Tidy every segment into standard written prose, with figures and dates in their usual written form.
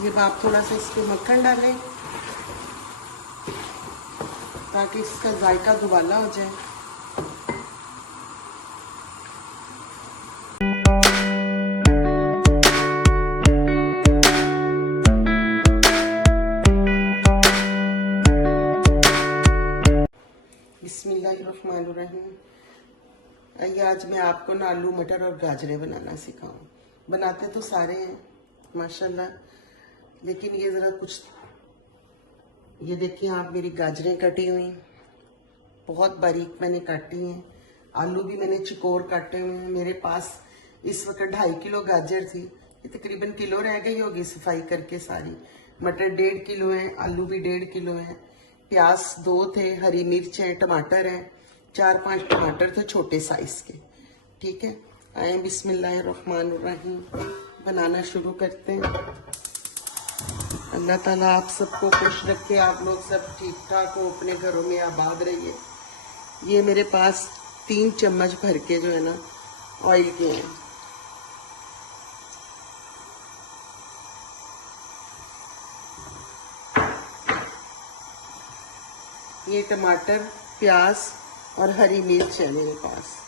ये आप थोड़ा सा इस पर मक्खन डालें ताकि इसका जायका दुबाला हो जाए। बिस्मिल्लाहिर्रहमानिर्रहीम। आइए आज मैं आपको ना आलू मटर और गाजरें बनाना सिखाऊं। बनाते तो सारे हैं माशाल्लाह, लेकिन ये ज़रा कुछ, ये देखिए आप, मेरी गाजरें कटी हुई बहुत बारीक मैंने काटी हैं। आलू भी मैंने चिकोर काटे हुए हैं। मेरे पास इस वक्त 2.5 किलो गाजर थी, ये तकरीबन किलो रह गई होगी सफाई करके सारी। मटर 1.5 किलो है, आलू भी 1.5 किलो है, प्याज 2 थे, हरी मिर्च है, टमाटर है, 4-5 टमाटर थे छोटे साइज के। ठीक है, आए बिस्मिल्लाहिर्रहमानिर्रहीम, बनाना शुरू करते हैं। अल्लाह ताला आप सबको खुश रखे, आप लोग सब ठीक ठाक हो, अपने घरों में आबाद रहिए। ये मेरे पास 3 चम्मच भर के जो है ना ऑयल के हैं। ये टमाटर, प्याज और हरी मिर्च है मेरे पास।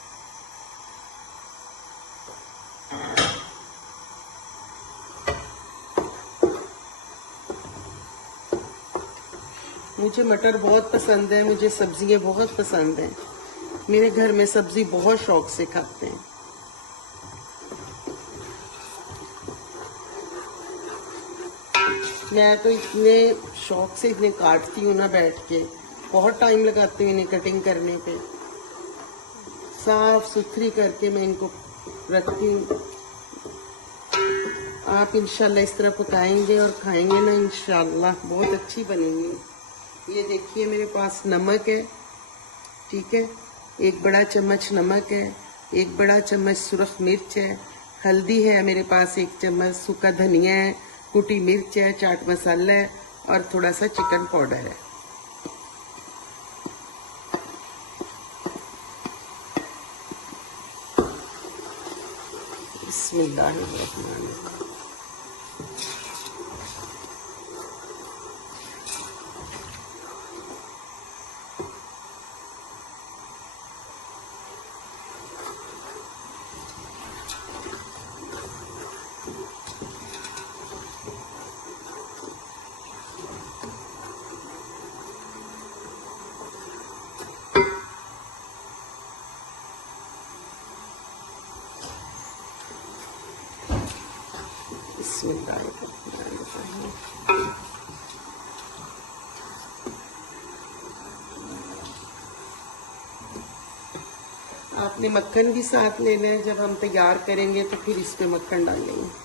मुझे मटर बहुत पसंद है, मुझे सब्जियां बहुत पसंद हैं। मेरे घर में सब्जी बहुत शौक से खाते हैं। मैं तो इतने शौक से इतने काटती हूँ ना बैठ के, बहुत टाइम लगाती हूँ इन्हें कटिंग करने पे। साफ सुथरी करके मैं इनको रखती हूँ। आप इंशाल्लाह इस तरह पकाएंगे और खाएंगे ना, इंशाल्लाह बहुत अच्छी बनेंगी। ये देखिए मेरे पास नमक है, ठीक है, 1 बड़ा चम्मच नमक है, 1 बड़ा चम्मच सुरख मिर्च है, हल्दी है मेरे पास 1 चम्मच, सूखा धनिया है, कुटी मिर्च है, चाट मसाला है और थोड़ा सा चिकन पाउडर है। बिस्मिल्लाहिर्रहमानिर्रहीम। आपने मक्खन भी साथ लेना है, जब हम तैयार करेंगे तो फिर इस पे मक्खन डालेंगे।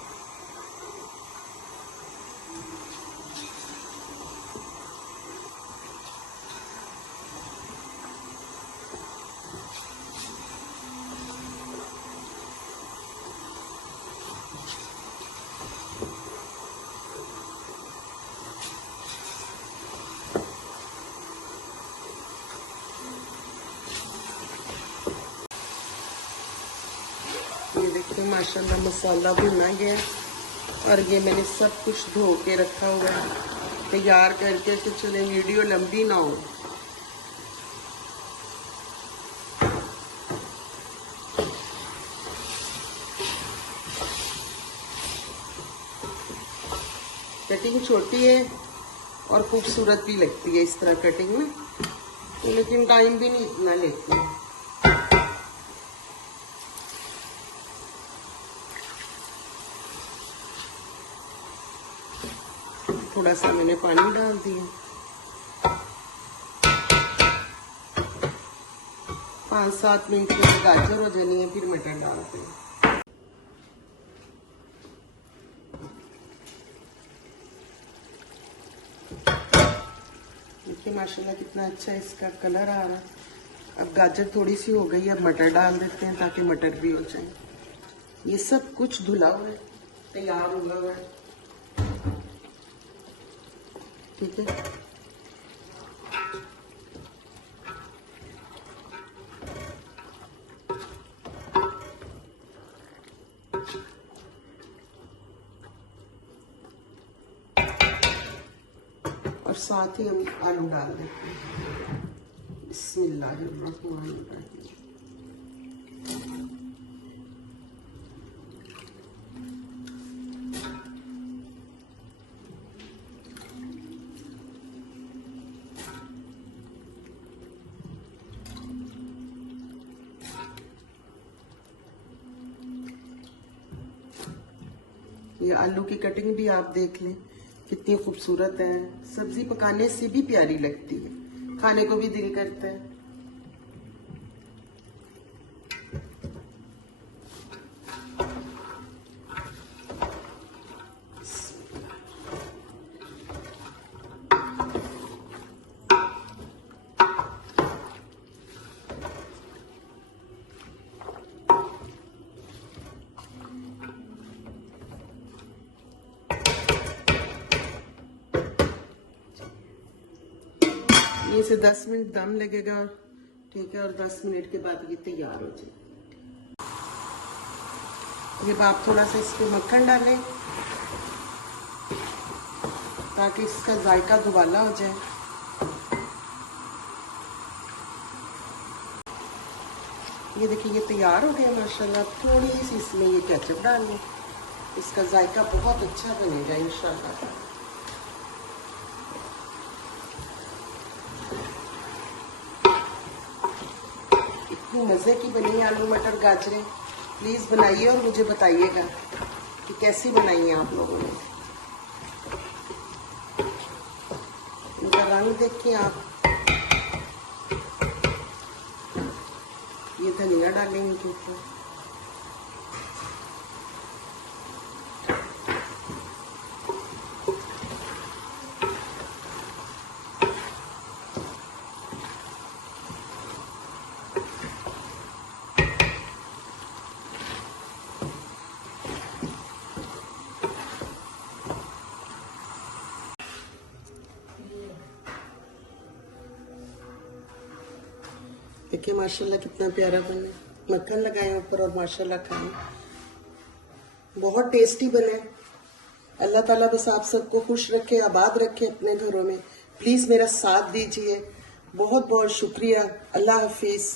ये देखिए माशाल्लाह मसाला भुना गया है और ये मैंने सब कुछ धो के रखा हुआ है तैयार करके, तो चले वीडियो लंबी ना हो। कटिंग छोटी है और खूबसूरत भी लगती है इस तरह कटिंग में, लेकिन टाइम भी नहीं इतना लेती है। थोड़ा सा मैंने पानी डाल दिया, 5-7 मिनट में गाजर हो जानी है, फिर मटर डालते हैं। देखिए माशाल्लाह कितना अच्छा इसका कलर आ रहा है। अब गाजर थोड़ी सी हो गई, अब मटर डाल देते हैं ताकि मटर भी हो जाए। ये सब कुछ धुला हुआ है, तैयार हुआ है, ठीक है। और साथ ही हम आलू डाल देते हैं। बिस्मिल्लाहिर्रहमानिर्रहीम। ये आलू की कटिंग भी आप देख लें कितनी खूबसूरत है। सब्जी पकाने से भी प्यारी लगती है, खाने को भी दिल करता है। ये से 10 मिनट दम लगेगा, ठीक है, और 10 मिनट के बाद ये तैयार हो जाए। अब आप थोड़ा सा इस पे मक्खन डालें ताकि इसका जायका दुबाला हो जाए। ये देखिए ये तैयार हो गया माशाल्लाह। थोड़ी सी इसमें ये केचप डाल लें, इसका जायका बहुत अच्छा बनेगा इंशाल्लाह। इतनी मज़े की बनी आलू मटर गाजरें। प्लीज़ बनाइए और मुझे बताइएगा कि कैसी बनाई है आप लोगों ने। इनका रंग देखिए आप। ये धनिया डालेंगे इनके ऊपर। देखिए माशाल्लाह कितना प्यारा बना। मक्खन लगाए ऊपर और माशाल्लाह खाएं, बहुत टेस्टी बने। अल्लाह ताला बस आप सबको खुश रखे, आबाद रखे अपने घरों में। प्लीज़ मेरा साथ दीजिए। बहुत बहुत शुक्रिया। अल्लाह हाफिज़।